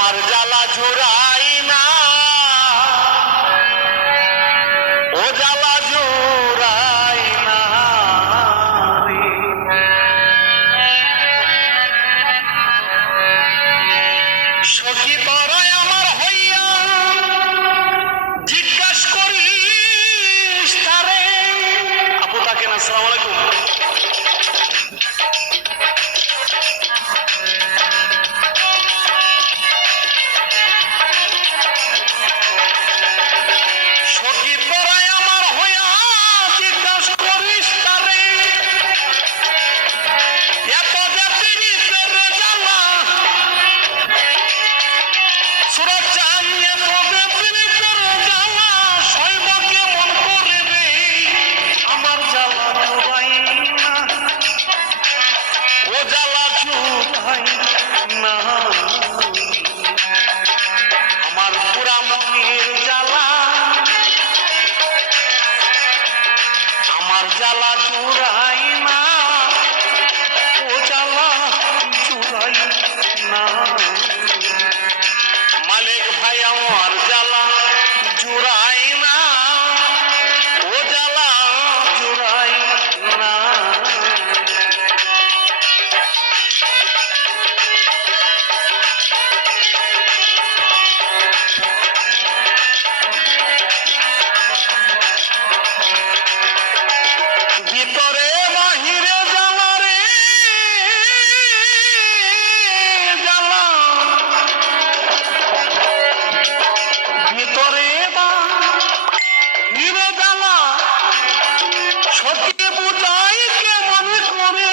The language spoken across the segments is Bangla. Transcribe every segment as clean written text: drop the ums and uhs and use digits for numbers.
আমার জ্বালা জুড়াই না, ও জ্বালা জুড়াই না সখী তোরাই আমার হইয়া জিজ্ঞাস করিস তারে। আপু থাকেন, আসসালামু আলাইকুম। আমার পুরা মনের জ্বালা, আমার জ্বালা জুড়াই না, ও জ্বালা জুড়াই না। মালিক ভাই আমার জ্বালা জুড়াই না, ও জ্বালা জুড়াই না। ভিতরে বাহিরে জ্বালা রে জ্বালা, ভিতরে বাহিরে জ্বালা, সত্যি বুঝাই কেমন করে।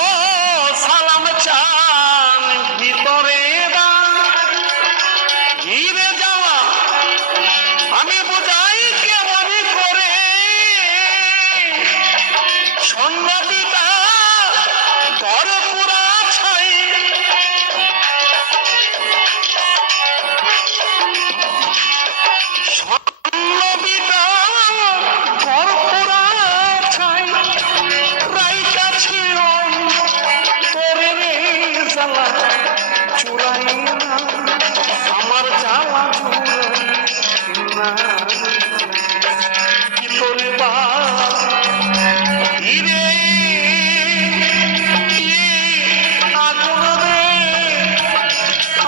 ও সালাম চান ভিতরে বাহিরে জ্বালা, আমি বুঝাই কেমন করে। সন্ন্যাসীটা ঘর পুরা ছাই, সন্ন্যাসীটা ঘর পুরা ছাই, রাইকা ছিল তোরে রে জ্বালা চুরাই না, আমার জ্বালা চুরাই না। ভিতরে বাহিরে আগুন রে,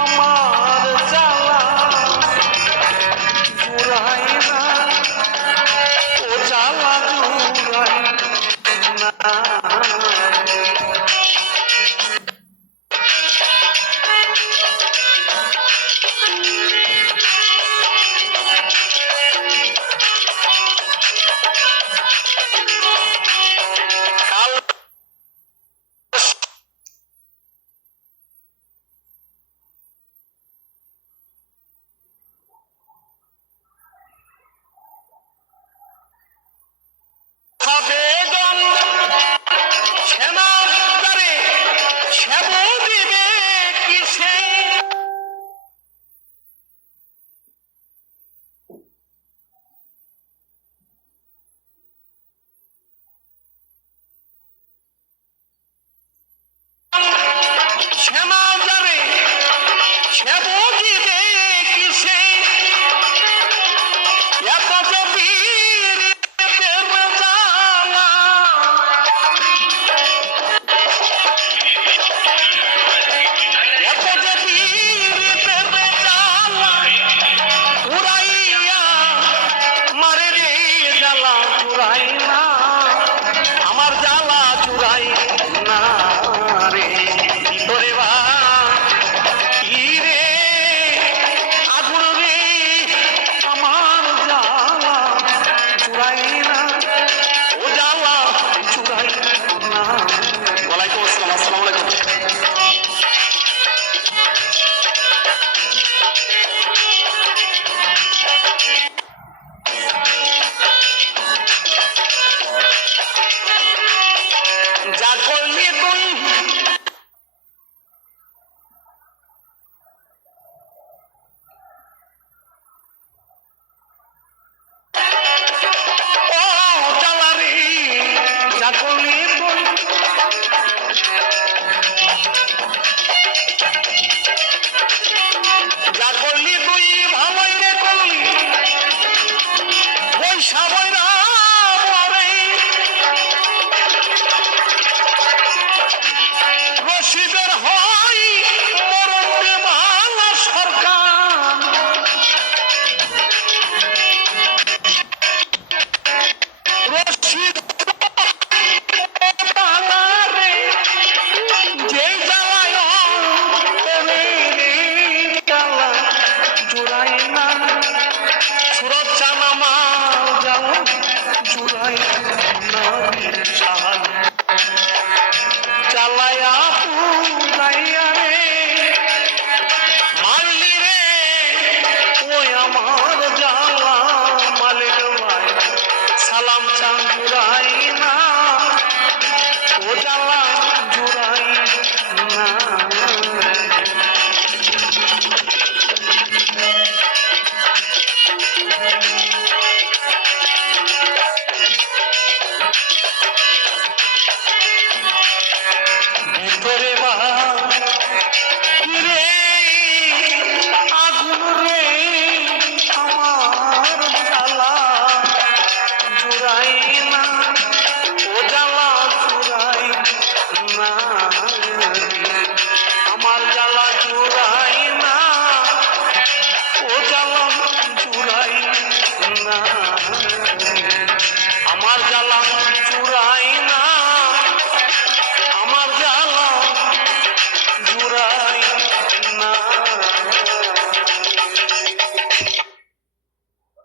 আমার জ্বালা জুড়াই না, ও জ্বালা জুড়াই না। বেগম সেনাদারে সেবু দিবে কিসে, সেনাদারে সেবু দিবে কিসে। এত যদি আমার জ্বালা চুরাই না রে। ভিতরে বাহিরে আগুন রে, আমার জ্বালা চুরাই না, ও জ্বালা চুরাই না। ওয়ালাইকুম আসসালাম, আসসালামু আলাইকুম। যা করলি তুই জ্বালায়া